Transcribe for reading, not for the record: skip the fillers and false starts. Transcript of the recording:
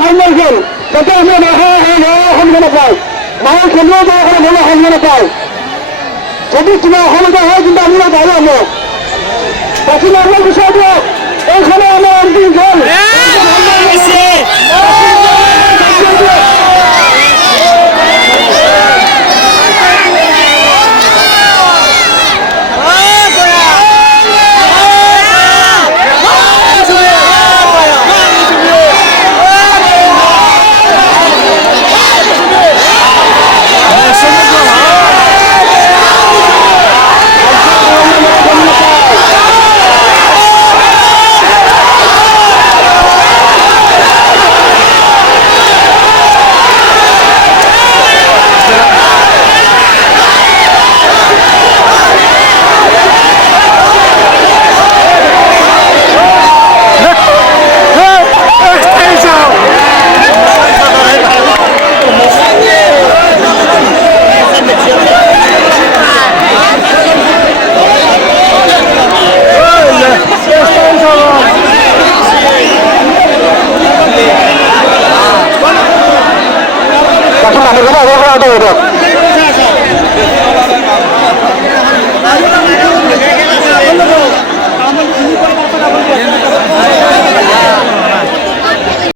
final খেল যাতে আমরা সংখ্যা পাই মায়ের খেললেও তো এখানে ভালো সংখ্যা পাই যদি তোমার অসুবিধা হয় কিন্তু আমরা ভালো হবো বাকি আমরা বিষয়টা এইখানে আমার অন্তিম খেল